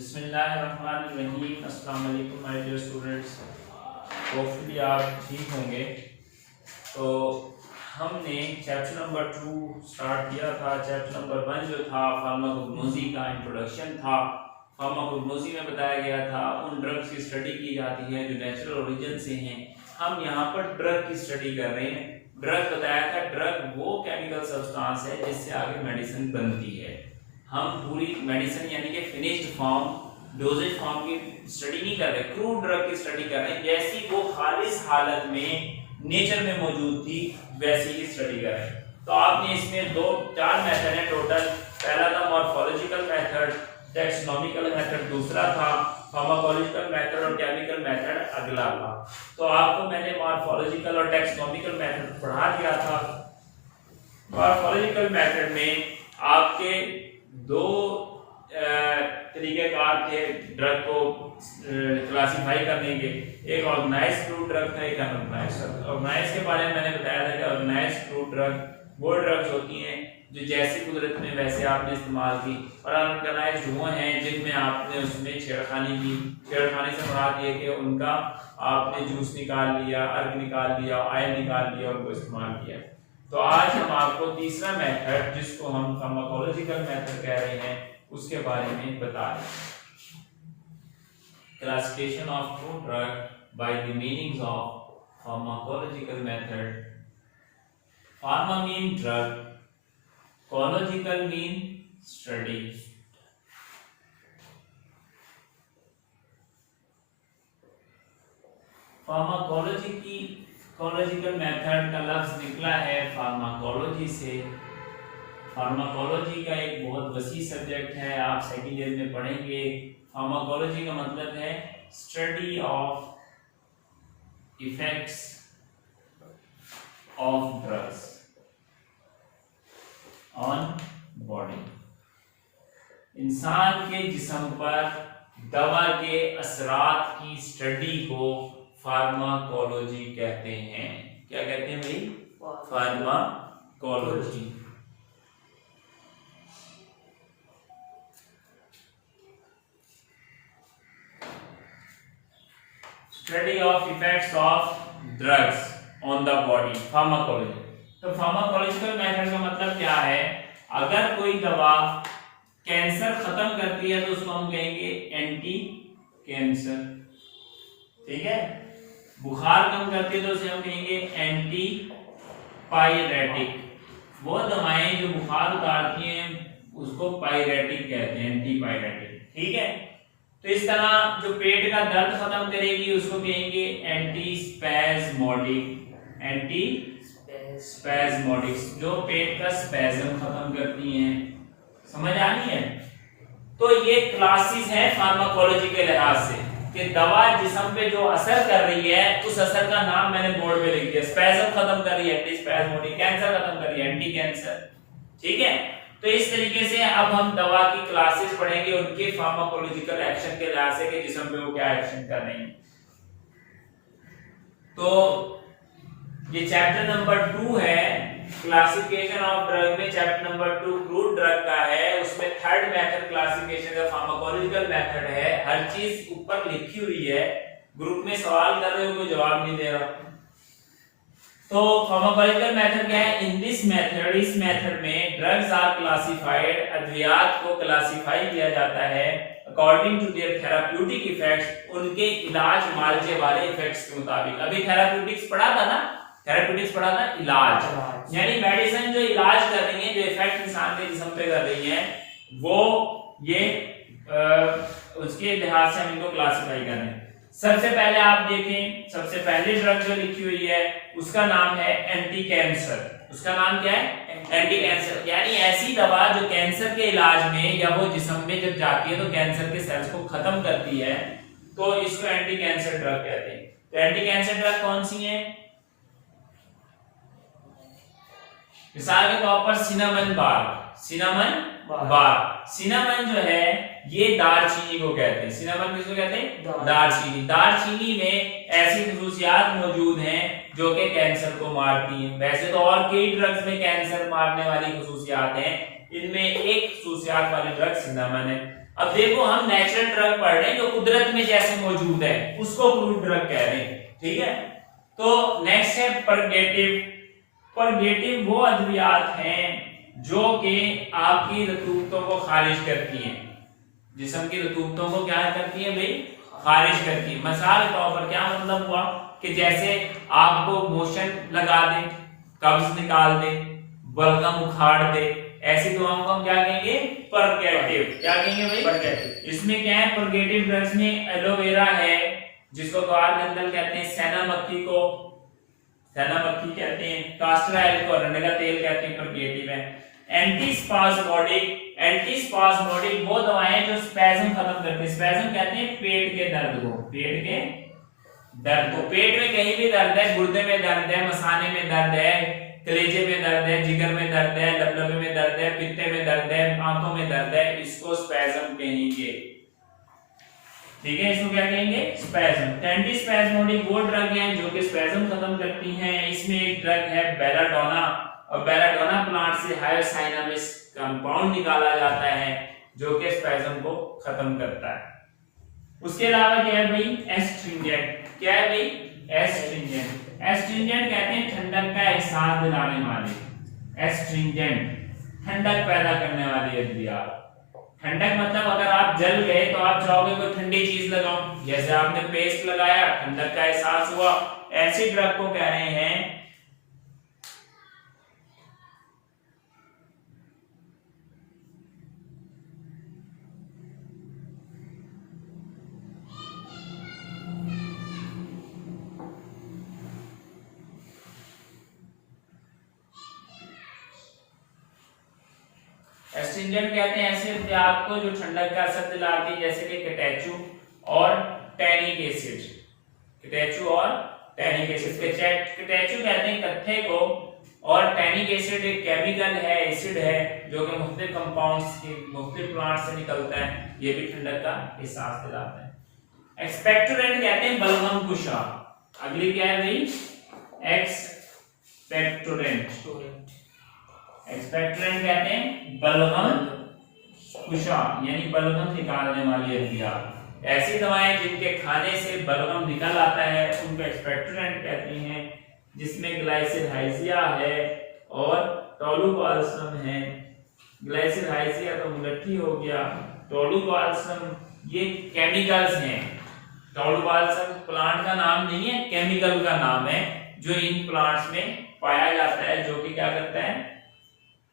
बिस्मिल्लाहिर्रहमानिर्रहीम। अस्सलाम वालेकुम माय डियर स्टूडेंट्स। होपफुली आप ठीक होंगे। तो हमने चैप्टर नंबर 2 स्टार्ट किया था। चैप्टर नंबर 1 जो था फार्माकोग्नोसी का इंट्रोडक्शन था। फार्माकोग्नोसी में बताया गया था उन ड्रग्स की स्टडी की जाती है जो नेचुरल ओरिजिन से हैं। हम यहाँ पर ड्रग की स्टडी कर रहे हैं। ड्रग बताया था, ड्रग वो केमिकल सब्सटेंस है जिससे आगे मेडिसिन बनती है। हम पूरी मेडिसिन यानी कि फिनिश्ड फॉर्म, डोजेज फॉर्म की स्टडी नहीं कर रहे, क्रूड ड्रग की स्टडी कर रहे हैं। जैसी वो खालिस हालत में नेचर में मौजूद थी वैसी ही स्टडी कर रहे हैं। तो आपने इसमें 4 मेथड है टोटल। पहला था मॉर्फोलॉजिकल मेथड, टैक्सोनॉमिकल मेथड दूसरा था, फार्माकोलॉजिकल मेथड और केमिकल मेथड अगला था। तो आपको मैंने मॉर्फोलॉजिकल और टैक्सोनॉमिकल मेथड पढ़ा दिया था। मॉर्फोलॉजिकल मेथड में आपके 2 तरीकेकार थे ड्रग को क्लासिफाई करने के। एक ऑर्गेनाइज्ड क्रूड ड्रग था, एक अनऑर्गेनाइज्ड। ऑर्गेनाइज्ड के बारे में मैंने बताया था कि ऑर्गेनाइज्ड क्रूड ड्रग वो ड्रग्स होती हैं जो जैसी कुदरत में वैसे आपने इस्तेमाल की, और अनऑर्गेनाइज्ड वो हैं जिनमें आपने उसमें छेड़खानी की। छेड़खानी से मुराद ये कि उनका आपने जूस निकाल लिया, अर्क निकाल लिया, ऑयल निकाल लिया और उनको इस्तेमाल किया। तो आज हम आपको तीसरा मेथड जिसको हम फार्माकोलॉजिकल मेथड कह रहे हैं उसके बारे में बता रहे हैं। Classification of crude drug by the meanings of pharmacological method. Pharma mean drug, cological mean study. Pharmacology की कोलॉजिकल मेथड का लफ्ज निकला है फार्माकोलॉजी से। फार्माकोलॉजी का एक बहुत वसी सब्जेक्ट है, आप सेकंड ईयर में पढ़ेंगे। फार्माकोलॉजी का मतलब है study of effects of drugs on body. इंसान के जिस्म पर दवा के असरात की स्टडी को फार्माकोलॉजी कहते हैं। क्या कहते हैं भाई? Pharmacology. Study of effects of drugs on the body, pharmacology. तो फार्माकोलॉजिकल मेथड का मतलब क्या है? अगर कोई दवा कैंसर खत्म करती है तो उसको हम कहेंगे एंटी कैंसर, ठीक है। बुखार कम करती है तो उसे हम कहेंगे एंटी पायरेटिक। वो दवाएं जो बुखार उतारती हैं उसको पायरेटिक कहते हैं, एंटी पायरेटिक, ठीक है। तो इस तरह जो पेट का दर्द खत्म करेगी उसको कहेंगे एंटी स्पैज्मोडिक, एंटी स्पैज्मोडिक्स, जो पेट का स्पैज्म खत्म करती हैं। समझ आ रही है? तो ये क्लासेस है फार्माकोलॉजी के लिहाज से कि दवा जिस्म पे जो असर कर रही है उस असर का नाम मैंने बोर्ड पे लिख दिया। स्पैज्म खत्म कर रही है एंटी स्पैज्मोडिक, कैंसर खत्म कर रही है एंटी कैंसर, ठीक है। तो इस तरीके से अब हम दवा की क्लासेस पढ़ेंगे उनके फार्माकोलॉजिकल एक्शन के लिहाज से कि जिस्म पे वो क्या एक्शन कर रही हैं। तो ये चैप्टर नंबर 2 है क्लासिफिकेशन ऑफ ड्रग में। चैप्टर नंबर 2 क्रूड ड्रग का है, उसमें थर्ड मेथड क्लासिफिकेशन का फार्माकोलॉजिकल मेथड है। हर चीज ऊपर लिखी हुई है, ग्रुप में सवाल कर रहे हो कोई जवाब नहीं दे रहा। तो फार्माकोलॉजिकल मेथड क्या है? इन दिस मेथड, इस मेथड में ड्रग्स आर क्लासिफाइड, अद्वियात को क्लासिफाई किया जाता है according to their therapeutic effects, उनके इलाज मालजे वाले इफेक्ट्स के मुताबिक। अभी थेराप्यूटिक्स पढ़ा था ना, थेराप्यूटिक्स पढ़ा था इलाज, यानी मेडिसिन जो इलाज कर रही है, जो इफेक्ट इंसान के जिस्म पे कर रही है, वो ये उसके लिहाज से हम इनको क्लासिफाई कर रहे हैं। सबसे पहले आप देखें, सबसे पहली ड्रग जो लिखी हुई है उसका नाम है एंटी कैंसर। उसका नाम क्या है? एंटी कैंसर, यानी ऐसी दवा जो कैंसर के इलाज में या वो जिस्म में जब जाती है तो कैंसर के सेल्स को खत्म करती है, तो इसको एंटी कैंसर ड्रग कहते हैं। तो एंटी कैंसर ड्रग कौन सी है? मिसाल के तौर पर सिनामन बार, सिनामन बार। सिनामन जो है ये दालचीनी को कहते हैं। सिनामन किसको कहते हैं? दालचीनी। दालचीनी में ऐसी खुसूसियात मौजूद हैं जो कि कैंसर को मारती हैं। वैसे तो और कई ड्रग्स में कैंसर मारने वाली खुसूसियात हैं, इनमें एक खुसूसियात वाली ड्रग सिनामन है। अब देखो हम नेचुरल ड्रग पढ़ रहे हैं जो कुदरत में जैसे मौजूद है उसको क्रूड ड्रग कह रहे हैं, ठीक है। तो नेक्स्ट है परगेटिव। परगेटिव वो अद्वियात हैं जो कि आपकी रतूबतों को खारिज करती हैं, जिस्म की रतूबतों को क्या करती है भाई, खारिज करती है। मिसाल के तौर पर क्या मतलब हुआ कि जैसे आपको मोशन लगा दे, कब्ज निकाल दे, बलगम उखाड़ दे, ऐसी दवाओं को हम क्या कहेंगे, परगेटिव। क्या कहेंगे भाई, परगेटिव। इसमें क्या है, परगेटिव ड्रग्स में एलोवेरा है जिसको गार्गंडल कहते हैं, सेना मक्खी को सेना मक्खी कहते हैं, कास्टर ऑयल को अरंडी का तेल कहते हैं, परगेटिव है। एंटीस्पास्मोडिक, एंटीस्पास्मोडिक वो दवाएं जो स्पैज्म खत्म करती है। स्पैज्म कहते हैं पेट के दर्द को, पेट के दर्द को। पेट में कहीं भी दर्द है, गुर्दे में दर्द है, मसाने में दर्द है, कलेजे में दर्द है, जिगर में दर्द है, लबलबे में दर्द है, पित्ते में दर्द है, आंतों में दर्द है, इसको स्पैज्म कहेंगे, ठीक है। इसको क्या कहेंगे, स्पैज्म। एंटीस्पैज्मोडिक वो ड्रग हैं जो कि स्पैज्म खत्म करती हैं। इसमें एक ड्रग है बेलाडोना, और बेलाडोना प्लांट से हायोसाइनामिस कंपाउंड निकाला जाता है जो कि स्पैज्म को खत्म करता है। उसके अलावा क्या है भाई, एस्ट्रिंजेंट। क्या है भाई, एस्ट्रिंजेंट। एस्ट्रिंजेंट कहते हैं ठंडक का एहसास दिलाने वाले। एस्ट्रिंजेंट ठंडक पैदा करने वाली अद्वियात। ठंडक मतलब अगर आप जल गए तो आप चाहोगे कोई ठंडी चीज लगाओ, जैसे आपने पेस्ट लगाया, ठंडक का एहसास हुआ, ऐसी ड्रग को कह रहे हैं एस्ट्रिंजेंट कहते हैं ऐसे अद्वियात को जो ठंडक का असर दिलाती है, जैसे कि कैटेचू और टैनिक एसिड। कैटेचू और टैनिक एसिड। कैटेचू कहते हैं कत्थे को, और टैनिक एसिड एक केमिकल है, एसिड है जो कि मुख्तलिफ कंपाउंड्स के मुख्तलिफ प्लांट से निकलता है, ये भी ठंडक का एहसास दिलाता है। एक्सपेक्टोरेंट कहते हैं बलगम कुशा। अगली क्या है भाई, एक्सपेक्टोरेंट। एक्सपेक्टोरेंट कहते हैं बलगम कुशा, यानी बलगम निकालने वाली अद्वियात। ऐसी दवाएं जिनके खाने से बलगम निकल आता है उनको एक्सपेक्टोरेंट कहती हैं, जिसमें ग्लाइसिरहाइजिया है और टोलुबाल्सम है। ग्लाइसिरहाइजिया तो मुलट्ठी हो गया, टोलुबाल्सम ये केमिकल्स हैं। टोलुबाल्सम प्लांट का नाम नहीं है, केमिकल का नाम है जो इन प्लांट्स में पाया जाता है, जो कि क्या करता है,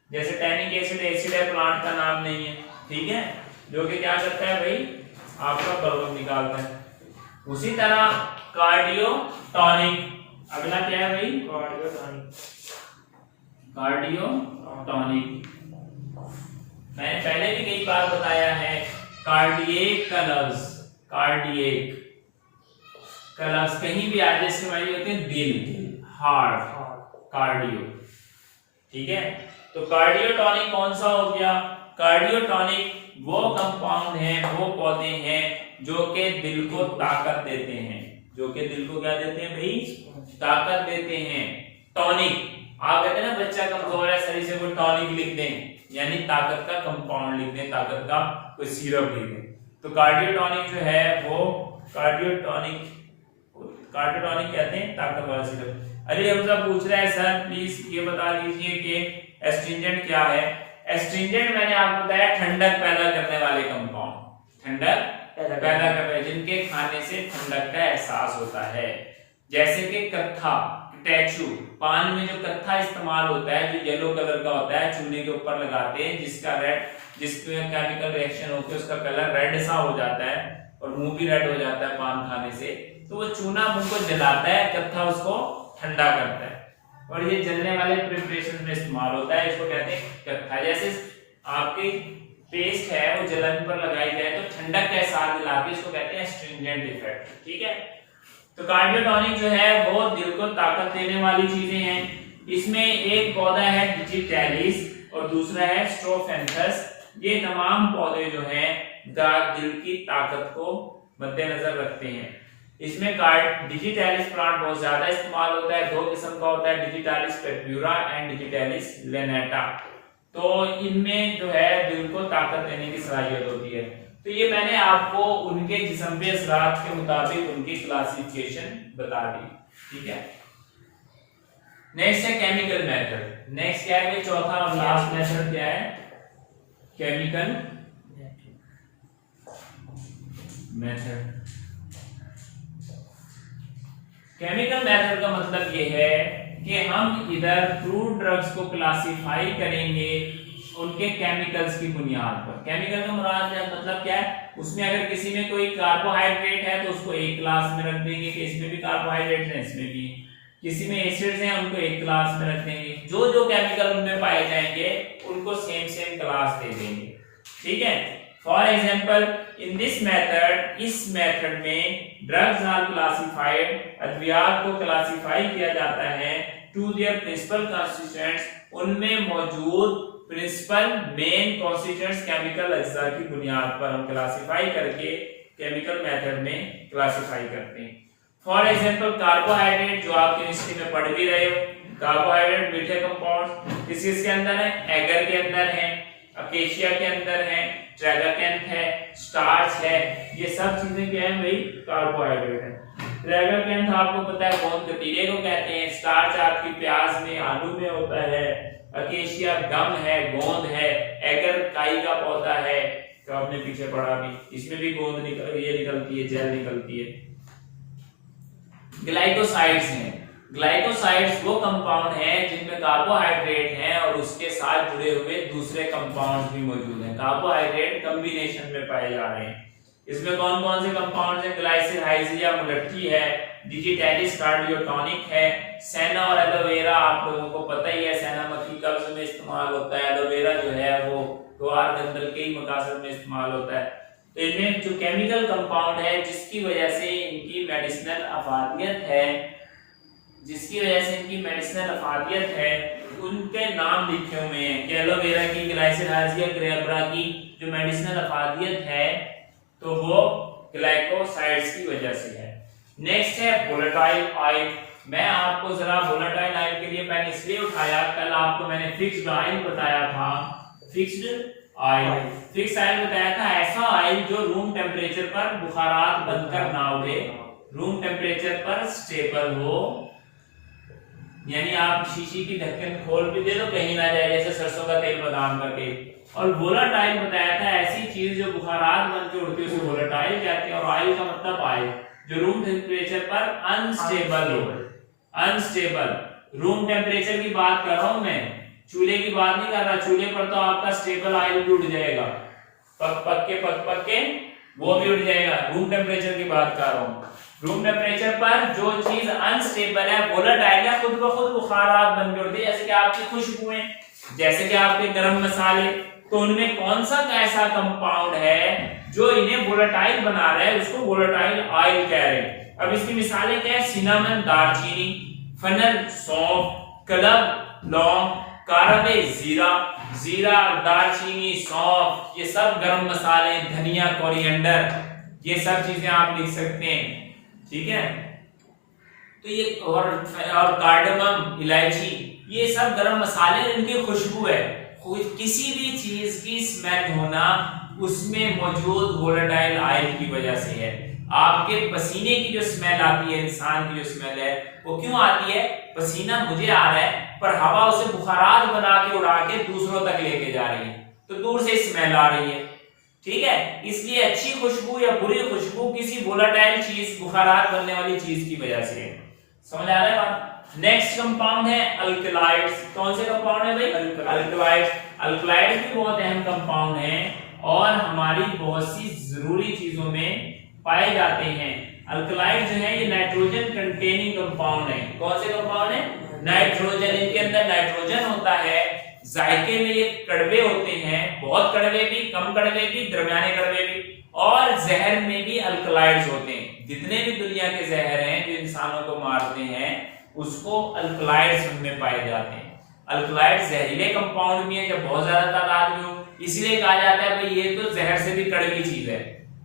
जैसे टैनिक एसिड एसिड है, प्लांट का नाम नहीं है, ठीक है, जो कि क्या करता है भाई, आपका बलगम निकालता है। उसी तरह कार्डियोटॉनिक। अगला क्या है भाई, कार्डियोटॉनिक। कार्डियोटॉनिक मैंने पहले भी कई बार बताया है। कार्डियक कलर्स, कार्डियक कलर्स कहीं भी आ जैसे वाली होते हैं दिल, हार्ट, कार्डियो, ठीक है। तो कार्डियोटॉनिक कौन सा हो गया, कार्डियोटॉनिक वो कंपाउंड हैं, वो पौधे हैं जो कि दिल को ताकत देते हैं, जो कि दिल को क्या देते हैं भाई, ताकत देते हैं। टॉनिक, आप कहते हैं ना बच्चा कमजोर है, सही से कोई टॉनिक लिख दें, यानी ताकत का कंपाउंड लिख दें, ताकत का कोई सिरप लिख दें। तो कार्डियोटॉनिक जो है वो कार्डियोटॉनिक कहते हैं ताकत वाला सिरप। अरे हमसे पूछ रहा है सर प्लीज ये बता दीजिए कि एस्ट्रिंजेंट क्या है। एस्ट्रिंजेंट मैंने आपको बताया ठंडक पैदा करने वाले कंपाउंड, ठंडक पैदा कर रहे हैं जिनके खाने से ठंडक का एहसास होता है, जैसे कि कत्था, कैटेचू। पान में जो कत्था इस्तेमाल होता है जो येलो कलर का होता है, चूने के ऊपर लगाते हैं, जिसमें केमिकल रिएक्शन होकर उसका कलर रेड सा हो जाता है और मुंह भी रेड हो जाता है पान खाने से, तो वो चूना मुंह को जलाता है, कत्था उसको ठंडा करता है, और ये जलने वाले प्रिपरेशन में इस्तेमाल होता है, इसको कहते हैं कत्था। जैसे आपकी पेस्ट है वो जलन पर लगाई जाए तो ठंडक का एहसास दिलाती है, इसको कहते हैं एस्ट्रिंजेंट इफेक्ट, ठीक है। तो कार्डियोटॉनिक जो है वो दिल को ताकत देने वाली चीजें हैं। इसमें एक पौधा है डिजिटैलिस और दूसरा है स्ट्रोफेंथस। ये तमाम पौधे जो हैं दिल की ताकत को मद्देनजर रखते हैं। इसमें डिजिटैलिस प्लांट बहुत ज्यादा इस्तेमाल होता है, दो किस्म का होता है, डिजिटैलिस पेप्यूरा एंड डिजिटैलिस लेनेटा। तो इनमें जो है दिल को ताकत देने की सलाहियत होती है। तो ये मैंने आपको उनके जिस्म पे असरात के मुताबिक उनकी क्लासिफिकेशन बता दी, ठीक है। नेक्स्ट है केमिकल मेथड। नेक्स्ट क्या है भाई, चौथा और लास्ट मेथड क्या है, केमिकल मेथड। केमिकल मेथड का मतलब ये है कि हम इधर क्रूड ड्रग्स को क्लासिफाई करेंगे उनके केमिकल्स की बुनियाद पर। केमिकल का मुराद मतलब क्या है, उसमें अगर किसी में कोई कार्बोहाइड्रेट है तो उसको एक क्लास में रख देंगे कि इसमें भी कार्बोहाइड्रेट है, इसमें भी। किसी में एसिड्स हैं उनको एक क्लास में रख देंगे। जो जो केमिकल उनमें पाए जाएंगे उनको सेम सेम क्लास दे देंगे, ठीक है। For example in this method, इस मेथड में ड्रग्स आर क्लासिफाइड, अद्वियात को क्लासिफाई किया जाता है टू देयर प्रिंसिपल कॉन्स्टिट्यूएंट्स, उनमें मौजूद प्रिंसिपल मेन कॉन्स्टिट्यूएंट्स केमिकल अज्जा की बुनियाद पर हम क्लासिफाई करके केमिकल मेथड में क्लासिफाई करते हैं। फॉर एग्जांपल कार्बोहाइड्रेट, जो आप केमिस्ट्री में पढ़ भी रहे हो, कार्बोहाइड्रेट मीठे कंपाउंड किसके अंदर है, एगर के अंदर है, अकेशिया के अंदर है, ट्रैगाकैंथ है, स्टार्च है, ये सब चीजें क्या है भाई, कार्बोहाइड्रेट है। ट्रैगाकैंथ आपको पता है गोंद कतीरे को कहते हैं, स्टार्च आपकी प्याज में आलू में होता है, अकेशिया गम है, गोंद है, एगर काई का पौधा है, तो आपने पीछे पढ़ा भी, इसमें भी गोंद निकलती है, जेल निकलती है। ग्लाइकोसाइड्स हैं, ग्लाइकोसाइड्स वो कंपाउंड हैं जिनमें कार्बोहाइड्रेट हैं और उसके साथ जुड़े हुए दूसरे कंपाउंड्स भी मौजूद हैं, कार्बोहाइड्रेट कॉम्बिनेशन में पाए जा रहे हैं। इसमें कौन कौन से कंपाउंड्स हैं, ग्लाइसिहाइजिया मुलट्ठी है, डिजिटैलिस कार्डियोटॉनिक है, सेना और एलोवेरा आप लोगों को पता ही है, सेना मक्खी कब्ज में इस्तेमाल होता है, एलोवेरा जो है वो द्वार गंदल के ही मकासद में इस्तेमाल होता है। तो इनमें जो केमिकल कंपाउंड है जिसकी वजह से इनकी मेडिसिनल अफादियत है, जिसकी वजह से इनकी मेडिसिनल अफादियत है, उनके नाम लिखे हुए हैं कि एलोवेरा की, ग्लाइसिहाइजिया ग्रेबरा की जो मेडिसिनल अफादियत है तो वो ग्लाइकोसाइड्स की वजह से है। नेक्स्ट है वोलेटाइल ऑयल। मैं आपको जरा वोलेटाइल ऑयल के लिए पेन इसलिए उठाया, कल आपको मैंने फिक्स्ड ऑयल बताया था, फिक्स्ड ऑयल, फिक्स ऑयल बताया था, ऐसा ऑयल जो रूम टेम्परेचर पर बुखारात बनकर ना उड़े, रूम टेम्परेचर पर स्टेबल हो, यानी आप शीशी की ढक्कन खोल भी दे दो कहीं ना जाए, जैसे सरसों का तेल बादाम का तेल। और वोलेटाइल बताया था ऐसी चीज जो बुखारात बन के उड़ती है उसे वोलेटाइल कहते हैं। और ऑयल का मतलब ऑयल जो रूम टेम्परेचर पर अनस्टेबल हो, अनस्टेबल। रूम टेम्परेचर की बात कर रहा हूं मैं, चूल्हे की बात नहीं कर रहा, चूल्हे पर तो आपका स्टेबल ऑयल भी उड़ जाएगा, पक के वो भी उड़ जाएगा, रूम टेम्परेचर की बात कर रहा हूं। रूम टेम्परेचर पर जो चीज अनस्टेबल है, वोलेटाइल है, खुद ब खुद बुखारात बन के उड़ती है, जैसे कि आपकी खुशबुएं, जैसे कि आपके गरम मसाले, तो उनमें कौन सा ऐसा कंपाउंड है जो इन्हें वोलेटाइल बना रहा है, उसको वोलेटाइल ऑयल कह रहे हैं। अब इसकी मिसालें क्या है, सिनामन दालचीनी, फनल सौंफ, क्लव लौंग, कारवे जीरा, जीरा दालचीनी सौंफ, ये सब गरम मसाले, धनिया कोरिएंडर, ये सब चीजें आप लिख सकते हैं, ठीक है। तो ये और कार्डमम, इलायची, ये सब गरम मसाले, इनकी खुशबू है। किसी भी चीज की स्मेल होना उसमें मौजूद वोलेटाइल ऑयल की वजह से है। आपके पसीने की जो स्मेल आती है, इंसान की जो स्मेल है, वो क्यों आती है, पसीना मुझे आ रहा है पर हवा उसे बुखारात बना के उड़ा के दूसरों तक लेके जा रही है, तो दूर से स्मेल आ रही है, ठीक है। इसलिए अच्छी खुशबू या बुरी खुशबू किसी वोलेटाइल चीज, बुखारात बनने वाली चीज की वजह से है। समझ आ रहा है बात। नेक्स्ट कंपाउंड है अल्कलाइड्स। कौन से कंपाउंड है भाई, अल्कलाइड्स। अल्कलाइड्स भी बहुत अहम कंपाउंड हैं और हमारी बहुत सी जरूरी चीजों में पाए जाते हैं। अल्कलाइड जो है ये नाइट्रोजन कंटेनिंग कंपाउंड है। कौन से कंपाउंड है, नाइट्रोजन, इनके अंदर नाइट्रोजन होता है, जायके में ये कड़वे होते हैं, बहुत कड़वे भी, कम कड़वे भी, दरमियाने कड़वे भी, और जहर में भी अल्कलाइड्स होते हैं। जितने भी दुनिया के जहर हैं जो इंसानों को मारते हैं उसको अल्कलाइड्स उनमें पाए जाते हैं। अल्कलाइड्स जहरीले कंपाउंड भी हैं जब बहुत ज्यादा तादाद में हो, इसलिए कहा जाता है भाई ये तो जहर से भी कड़वी चीज है,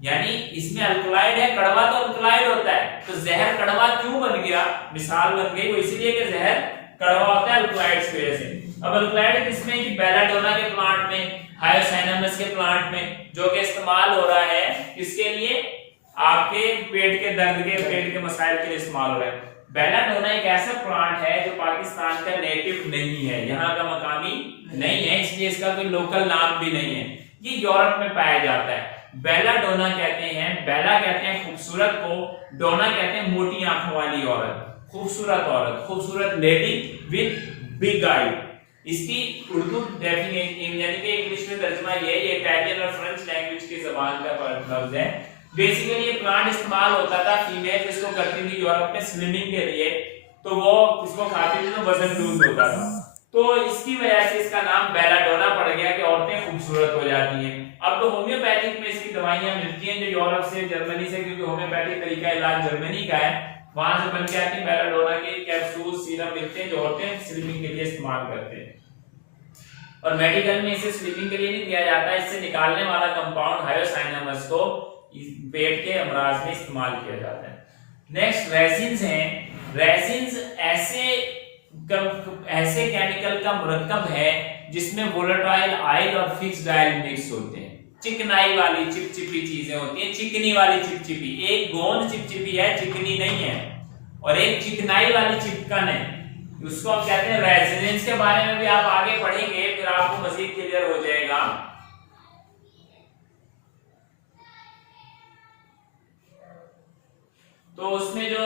यानी इसमें अल्कलाइड है, कड़वा तो अल्कलाइड होता है, तो जहर कड़वा क्यों बन गया, मिसाल बन गई वो इसलिए कि जहर कड़वा होता है अल्कलाइड्स की वजह से। अब अल्कलाइड किसमें, कि बेलाडोना के प्लांट में, हायोसाइनम साइनमस के प्लांट में, जो कि इस्तेमाल हो रहा है किसके लिए, आपके पेट के दर्द के, पेट के मसाइल के लिए इस्तेमाल हो रहा है। बेलाडोना एक ऐसा प्लांट है जो पाकिस्तान का नेटिव नहीं है, यहाँ का मकामी नहीं है, इसलिए इसका कोई लोकल नाम भी नहीं है, ये यूरोप में पाया जाता है। बेलाडोना कहते हैं, बेला कहते हैं खूबसूरत को, डोना कहते हैं मोटी आंखों वाली औरत, खूबसूरत औरत, खूबसूरत लेडी विद बिग आई। इसकी उर्दू डेफिनेशन यानी कि इंग्लिश में तर्जुमा ये इटालियन और फ्रेंच लैंग्वेज की जबान का लफ्ज है। बेसिकली ये प्लांट इस्तेमाल होता था, फीमेल इसको करती थी यूरोप में स्विमिंग के लिए, तो वो इसको खाती थी तो वजन लूज होता था, तो इसकी वजह से इसका नाम बेलाडोना पड़ गया कि औरतें खूबसूरत हो जाती हैं। अब तो होम्योपैथिक में इसकी दवाइयां मिलती हैं जो यूरोप से, जर्मनी से, क्योंकि होम्योपैथिक तरीका इलाज जर्मनी का है, वहां से बन के आती है। बेलाडोना के कैप्सूल सीरम मिलते हैं जो औरतें स्लीपिंग के लिए इस्तेमाल करते हैं, और मेडिकल में इसे स्लीपिंग के लिए नहीं दिया जाता, इससे निकालने वाला कंपाउंड हायोसाइनामस को पेट के अमराज में इस्तेमाल किया जाता है। नेक्स्ट रेजिन्स हैं। रेजिन्स ऐसे केमिकल का मुरक्कब है जिसमें वोलेटाइल ऑयल और फिक्स्ड ऑयल मिक्स होते हैं। चिकनाई वाली चिपचिपी चीजें होती हैं, चिकनी वाली चिपचिपी, एक गोंद चिपचिपी है, चिकनी नहीं है, और एक चिकनाई वाली चिपकन है, उसको आप कहते हैं रेजिन्स। के बारे में भी आप आगे पढ़ेंगे, फिर आपको मजीद क्लियर हो जाएगा। तो उसमें जो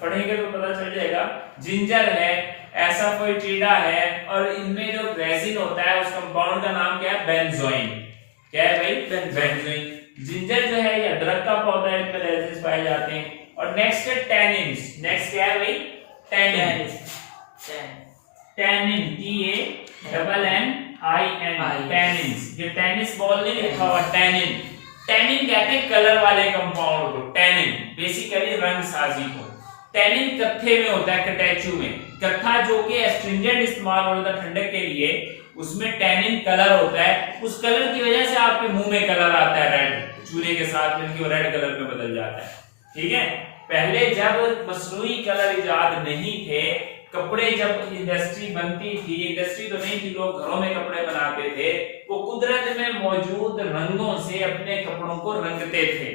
पढ़ेंगे तो पता चल जाएगा। जिंजर है, एसाफोइटिडा है, और इनमें जो रेजिन होता है उस कंपाउंड का नाम क्या है, बेंजोइन। क्या है भाई, बेंजोइन। जिंजर जो है ये अदरक का पौधा है, इसमें रेजिन्स पाए जाते हैं। और नेक्स्ट है टैनिन्स। नेक्स्ट क्या है भाई, टैनिन। Tannin, TANNIN, tannins. ये टेनिस बॉल नहीं लिखा हुआ, टैनिन। टैनिन कहते हैं कलर वाले कंपाउंड को, टैनिन बेसिकली रंग साजी को। टैनिन कत्थे में होता है, कटैचू में। कत्था जो कि एस्ट्रिंजेंट इस्तेमाल होता है ठंडक के लिए, उसमें टैनिन कलर होता है, उस कलर की वजह से आपके मुंह में कलर आता है रेड, चूने के साथ मिलकर रेड कलर में बदल जाता है। ठीक है, पहले जब मसनूई कलर इजाद नहीं थे, कपड़े जब इंडस्ट्री बनती थी, इंडस्ट्री तो नहीं थी, लोग घरों में कपड़े बनाते थे, वो कुदरत में मौजूद रंगों से अपने कपड़ों को रंगते थे।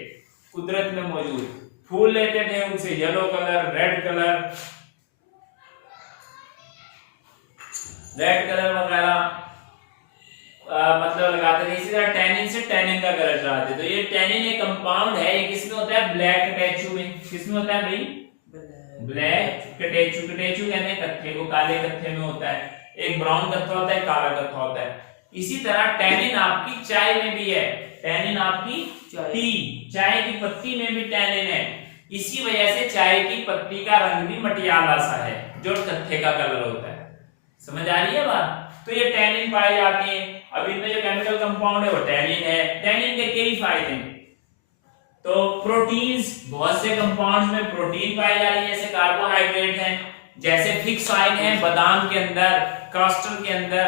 कुदरत में मौजूद फूल लेते थे, उनसे येलो कलर, रेड कलर वगैरह मतलब लगाते थे। इसी तरह टैनिन से टैनिन का कलर चढ़ाते। तो ये टैनिन एक कंपाउंड है, ये किसमें होता है, ब्लैक कटैचू में। किसमें होता है भाई, ब्लैक कटैचू। कटैचू कहते हैं कत्थे को, काले कत्थे में होता है। एक ब्राउन कत्था होता है, काला कत्था होता है। इसी तरह टैनिन आपकी चाय में भी है, टैनिन आपकी टी, चाय की पत्ती में भी टैनिन है। इसी वजह से चाय की पत्ती का रंग भी मटियाला सा है, जो कत्थे का कलर होता है। समझ आ रही है बात। तो ये टैनिन पाए जाते हैं। अब इनमें जो केमिकल कंपाउंड है वो टैनिन है। टैनिन के कई फायदे हैं। तो प्रोटीन्स, बहुत से कंपाउंड्स में प्रोटीन पाई जा रही है, जैसे कार्बोहाइड्रेट हैं, जैसे फिक्स ऑयल है बादाम के अंदर, कास्टर के अंदर,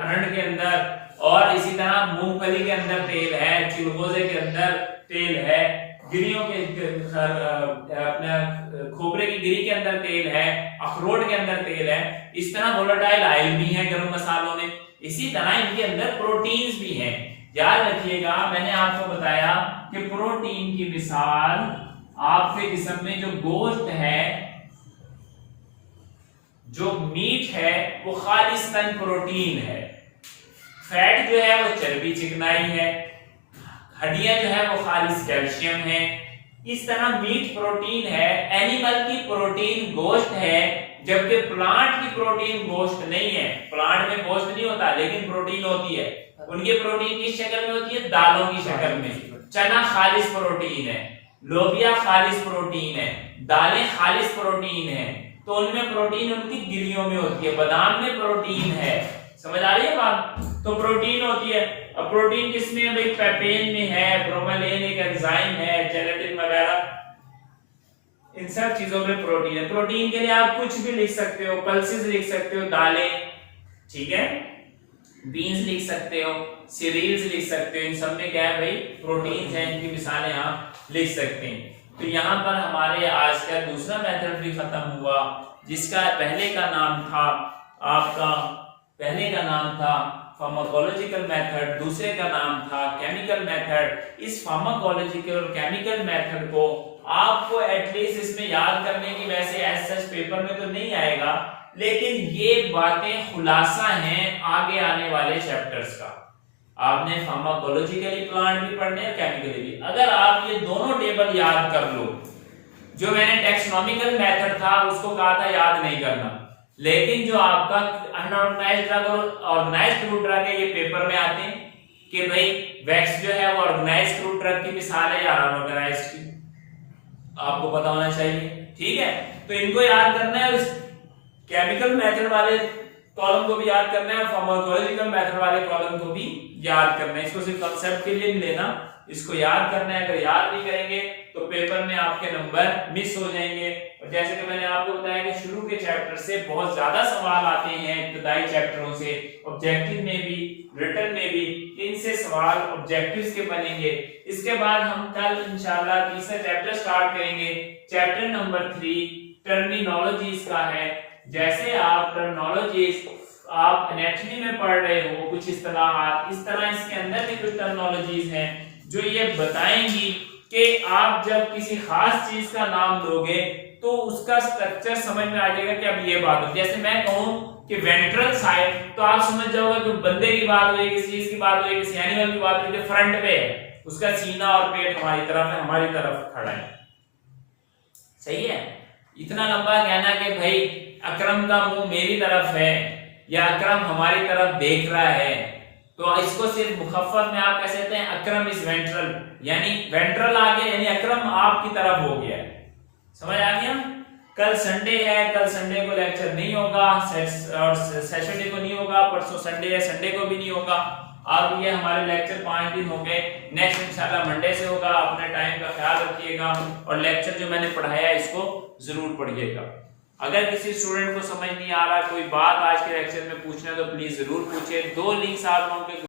अरंड के अंदर, और इसी तरह मूंगफली के अंदर तेल है, चिलगोजे के अंदर तेल है, गिरियों के अपने खोपरे की गिरी के अंदर तेल है, अखरोट के अंदर तेल है। इस तरह वोलेटाइल ऑयल भी है गरम मसालों में। इसी तरह इनके अंदर प्रोटीन्स भी हैं। याद रखिएगा, मैंने आपको बताया कि प्रोटीन की मिसाल आपके जिस्म में जो गोश्त है, जो मीट है, वो खालिस्तन प्रोटीन है। फैट जो है वो चर्बी चिकनाई है, हड्डियां जो है वो खालिस कैल्शियम है। इस तरह मीट प्रोटीन है, एनिमल की प्रोटीन गोश्त है, जबकि प्लांट की प्रोटीन गोश्त नहीं है। प्लांट में गोश्त नहीं होता लेकिन प्रोटीन होती है। उनकी प्रोटीन किस शक्ल में होती है, दालों की शक्ल में। चना खालिस प्रोटीन है, लोबिया खालिस प्रोटीन है, दालें खालिस प्रोटीन है। तो उनमें प्रोटीन उनकी गिरियों में होती है। बादाम में प्रोटीन है। समझ आ रही है बात। तो प्रोटीन होती है। अब प्रोटीन किसमें है भाई, पेपेन में है, ब्रोमेलेन एक एंजाइम है, जेलेटिन वगैरह, इन सब चीजों में प्रोटीन है। प्रोटीन के लिए आप कुछ भी लिख सकते हो, पल्सेस लिख सकते हो, दालें, ठीक है, बीन्स लिख सकते हो, सीरियल्स लिख सकते हो। इन सब में क्या है भाई, प्रोटीन है, इनकी मिसालें आप लिख सकते हैं। तो यहाँ पर हमारे आज का दूसरा मेथड भी खत्म हुआ, जिसका पहले का नाम था फार्माकोलॉजिकल मेथड, दूसरे का नाम था केमिकल मेथड। इस फार्माकोलॉजिकल और केमिकल मेथड को आपको एटलीस्ट इसमें याद करने की, वैसे एज सच पेपर में तो नहीं आएगा, लेकिन ये बातें खुलासा हैं आगे आने वाले चैप्टर्स का। आपने फार्माकोलॉजिकली प्लांट भी पढ़ने और केमिकली भी। अगर आप ये दोनों टेबल याद कर लो, जो मैंने टेक्सोनॉमिकल मेथड था उसको कहा था याद नहीं करना, लेकिन जो आपका अनऑर्गेनाइज्ड ड्रग और ऑर्गेनाइज्ड क्रूड ड्रग है, ये पेपर में आते हैं कि भाई वैक्स जो है वो ऑर्गेनाइज्ड क्रूड ड्रग की मिसाल है या अनऑर्गेनाइज्ड की, आपको पता होना चाहिए। ठीक है, तो इनको याद करना है। केमिकल मेथड वाले कॉलम को भी याद करना है और फार्माकोलॉजिकल मेथड वाले कॉलम को भी याद करना है। इसको सिर्फ कांसेप्ट के लिए नहीं लेना, इसको याद करना है। अगर याद नहीं करेंगे तो पेपर में आपके नंबर मिस हो जाएंगे। और जैसे कि मैंने आपको बताया कि शुरू के चैप्टर से बहुत ज्यादा सवाल आते हैं, इब्तदाई चैप्टरों से, ऑब्जेक्टिव में भी, रिटन में भी, इनसे सवाल ऑब्जेक्टिव्स के बनेंगे। इसके बाद हम कल इंशाल्लाह तीसरा चैप्टर स्टार्ट करेंगे। चैप्टर नंबर 3 टर्मिनोलॉजीज का है। जैसे आप टर्मिनोलॉजीज आप एनाटॉमी में पढ़ रहे हो, कुछ इस्तिलाहात, इस तरह इसके अंदर भी कुछ टर्मिनोलॉजीज हैं जो ये बताएंगी कि आप जब किसी खास चीज का नाम लोगे तो उसका स्ट्रक्चर समझ में आ जाएगा कि अब ये बात हो। जैसे मैं कहूं कि वेंट्रल साइड, तो आप समझ जाओगे कि बंदे की बात हुई, किसी चीज की बात हुई, किसी एनिमल की बात हुई, फ्रंट पे है, उसका सीना और पेट हमारी तरफ है, हमारी तरफ खड़ा है। सही है। इतना लंबा कहना कि भाई अकरम का मुंह मेरी तरफ है या अकरम हमारी तरफ देख रहा है, तो इसको सिर्फ मुखफ़्फ़फ में आप कह सकते हैं अकरम इज वेंट्रल, यानी वेंट्रल आ गया, यानी अकरम आपकी तरफ हो गया। समझ आ गया। कल संडे है, कल संडे को लेक्चर नहीं होगा और सैटरडे को नहीं होगा, परसों संडे है, संडे को भी नहीं होगा। अब ये हमारे लेक्चर 5 दिन हो गए। नेक्स्ट इंशाल्लाह मंडे से होगा। अपने टाइम का ख्याल रखिएगा और लेक्चर जो मैंने पढ़ाया इसको जरूर पढ़िएगा। अगर किसी स्टूडेंट को समझ नहीं आ रहा, कोई बात आज के लेक्चर में पूछना है तो प्लीज जरूर पूछे। 2 लिंक्स आप लोगों के